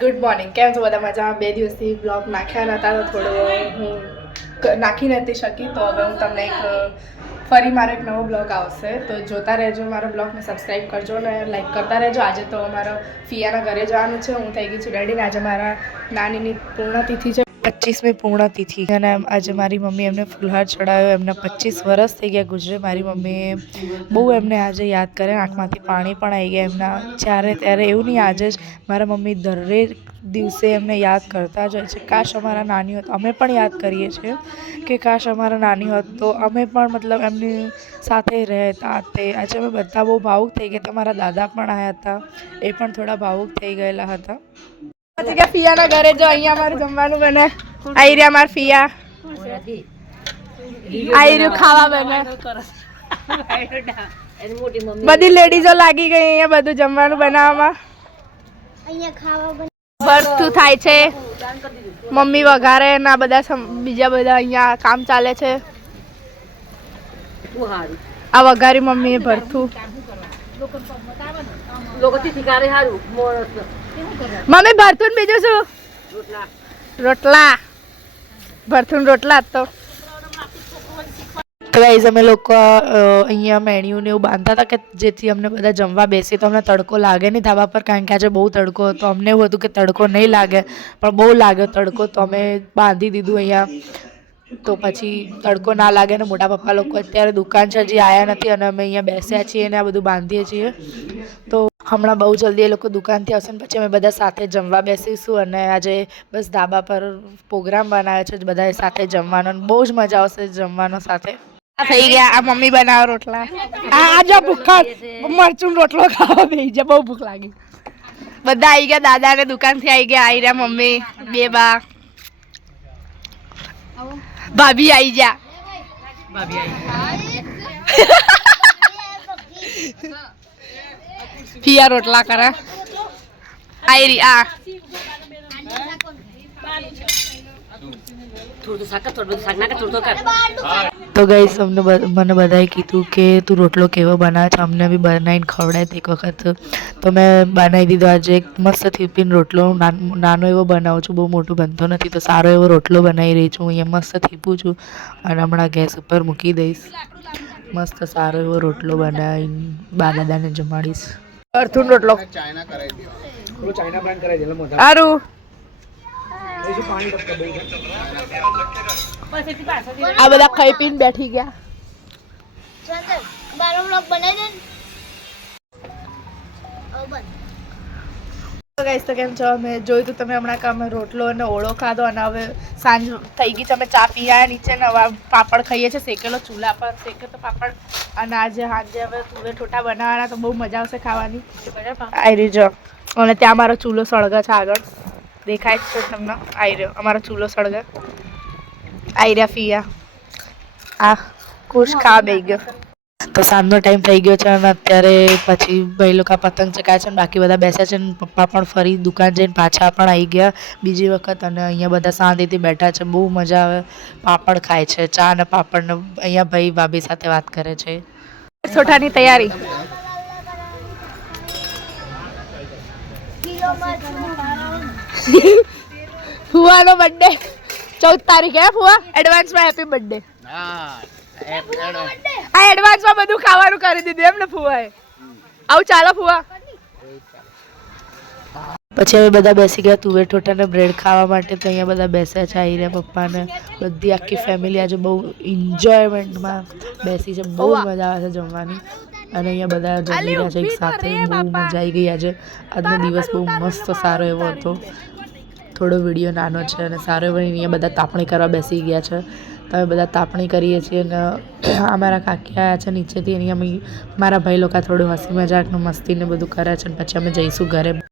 Good morning. કેમ છો બધા? મજામાં? 2 દિવસથી બ્લોગ નાખ્યા નહોતા તો થોડો હું નાખી નથી શકી, તો હવે હું તમને ફરી મારો એક નવો બ્લોગ આવશે, તો જોતા રહેજો. મારો બ્લોગને સબસ્ક્રાઈબ કરજો અને લાઈક કરતા રહેજો. આજે તો અમારો ફિયાના ઘરે જવાનું છે. હું થઈ ગઈ છું રેડી. આજે મારા નાનીની પૂર્ણતિથિ છે, 25મી પૂર્ણતિથિ, અને આજે મારી મમ્મી એમને ફુલહાર ચડાવ્યો. એમના 25 વર્ષ થઈ ગયા ગુજરે. મારી મમ્મીએ બહુ એમને આજે યાદ કરે, આંખમાંથી પાણી પણ આવી ગયા એમના જ્યારે ત્યારે. એવું નહીં, આજે જ મારા મમ્મી દરેક દિવસે એમને યાદ કરતા જ હોય છે. કાશ અમારા નાની હોત. અમે પણ યાદ કરીએ છીએ કે કાશ અમારા નાની હોત તો અમે પણ મતલબ એમની સાથે રહેતા. તે આજે અમે બધા બહુ ભાવુક થઈ ગયા. તમારા દાદા પણ આવ્યા હતા, એ પણ થોડા ભાવુક થઈ ગયેલા હતા. ફિયાના ઘરે જો અહીંયા અમારું જમવાનું બને. આઈ રહ્યા અમારા ફિયા, આઈ રહ્યું ખાવા બને. બધી લેડીઝો લાગી ગઈ અહીંયા બધું જમવાનું બનાવવામાં. ભરતું થાય છે, મમ્મી વઘારે ના બધા બીજા બધા અહીંયા કામ ચાલે છે. આ વઘારી મમ્મી ભરતું. મમ્મી ભરતું બીજું શું? રોટલા. ભરતું રોટલા. તો ગાઈઝ અમે લોકો અહીંયા મેણ્યુંને એવું બાંધતા હતા કે જેથી અમને બધા જમવા બેસીએ તો અમને તડકો લાગે નહીં ધાબા પર, કારણ કે આજે બહુ તડકો હતો. અમને એવું હતું કે તડકો નહીં લાગે, પણ બહુ લાગ્યો તડકો, તો અમે બાંધી દીધું અહીંયા. તો પછી તડકો ના લાગે ને મોટા પપ્પા લોકો અત્યારે દુકાન છે, હજી આવ્યા નથી, અને અમે અહીંયા બેસ્યા છીએ ને આ બધું બાંધીએ છીએ. તો હમણાં બહુ જલ્દી એ લોકો દુકાનથી આવશે ને પછી અમે બધા સાથે જમવા બેસીશું. અને આજે બસ ધાબા પર પ્રોગ્રામ બનાવ્યો છે બધા સાથે જમવાનો, બહુ જ મજા આવશે જમવાનો સાથે. થઈ ગયા. આ મમ્મી બનાવે રોટલા. આજે ભૂખા મરચું રોટલો ખાવા બેસી જાય, બહુ ભૂખ લાગી. બધા આવી ગયા. દાદા ને દુકાનથી આવી ગયા. આવી રહ્યા મમ્મી, બે બા, ભાભી આવી ગયા. ફિયા રોટલા કરે. આઈ રહી. આ તો ગાઈસ મને બધાએ કીધું કે તું રોટલો કેવો બનાવે છે, અમને બી બનાવીને ખવડાય એક વખત. તો મેં બનાવી દીધો આજે એક મસ્ત થીપીને રોટલો. નાનો એવો બનાવું છું, બહુ મોટું બનતો નથી, તો સારો એવો રોટલો બનાવી રહી છું. અહીંયા મસ્ત થીપું છું અને હમણાં ગેસ ઉપર મૂકી દઈશ. મસ્ત સારો એવો રોટલો બનાવીને બા દાદાને જમાડીશ. અર્થુન રોટલો સારું. આ બધા ખાઈ પીને બેઠી ગયા. તો કેમ છો? અમે જોયું તું તમે હમણાં કામ રોટલો અને ઓળો ખાધો, અને હવે સાંજ થઈ ગઈ છે. અમે ચા પી આવ્યા નીચે ને પાપડ ખાઈએ છીએ, શેકેલો ચૂલા પર શેકેલો પાપડ. અને આજે સાંજે હવે તુવે ઠોઠા બનાવવાના, તો બહુ મજા આવશે ખાવાની. આવી રીજો. અને ત્યાં મારો ચૂલો સળગે છે આગળ, દેખાય છે તમને? આવી રહ્યો અમારો ચૂલો સળગે. આવી રહ્યા ફિયા. આ ખુશ ખા બે ગયો. તો સાંજનો ટાઈમ થઈ ગયો છે અને અત્યારે પછી ભાઈ લોકો પતંગ ચગાવે છે, બાકી બધા બેસ્યા છે. પપ્પા પણ ફરી દુકાન જઈને પાછા પણ આવી ગયા બીજી વખત, અને અહીંયા બધા શાંતિથી બેઠા છે. બહુ મજા આવે. પાપડ ખાય છે, ચા અને પાપડ ને અહીંયા ભાઈ ભાભી સાથે વાત કરે છે. છોટાની તૈયારી. ફુવાનો બર્થડે 14 તારીખે. હે ફુવા? એડવાન્સમાં હેપી બર્થડે. આ એડવાન્સમાં બધું ખાવાનું કરી દીધું એમ ને ફુવાએ? આવું ચાલો ફુવા. પછી અમે બધા બેસી ગયા તુવેર ઠોઠા ને બ્રેડ ખાવા માટે. તો અહીંયા બધા બેસ્યા છે. આવી રહ્યા પપ્પાને બધી આખી ફેમિલી આજે બહુ એન્જોયમેન્ટમાં બેસી છે. બહુ મજા આવે છે જમવાની. અને અહીંયા બધા જમી રહ્યા છે એક સાથે. બહુ મજા આવી ગઈ આજે. આજનો દિવસ બહુ મસ્ત સારો એવો હતો. થોડો વિડીયો નાનો છે અને સારો એવો. અહીંયા બધા તાપણી કરવા બેસી ગયા છે. તો અમે બધા તાપણી કરીએ છીએ. અને અમારા કાકી આવ્યા છે નીચેથી. અહીંયા મારા ભાઈ લોકો થોડું હસી મજાક ને મસ્તી ને બધું કરે છે. પછી અમે જઈશું ઘરે.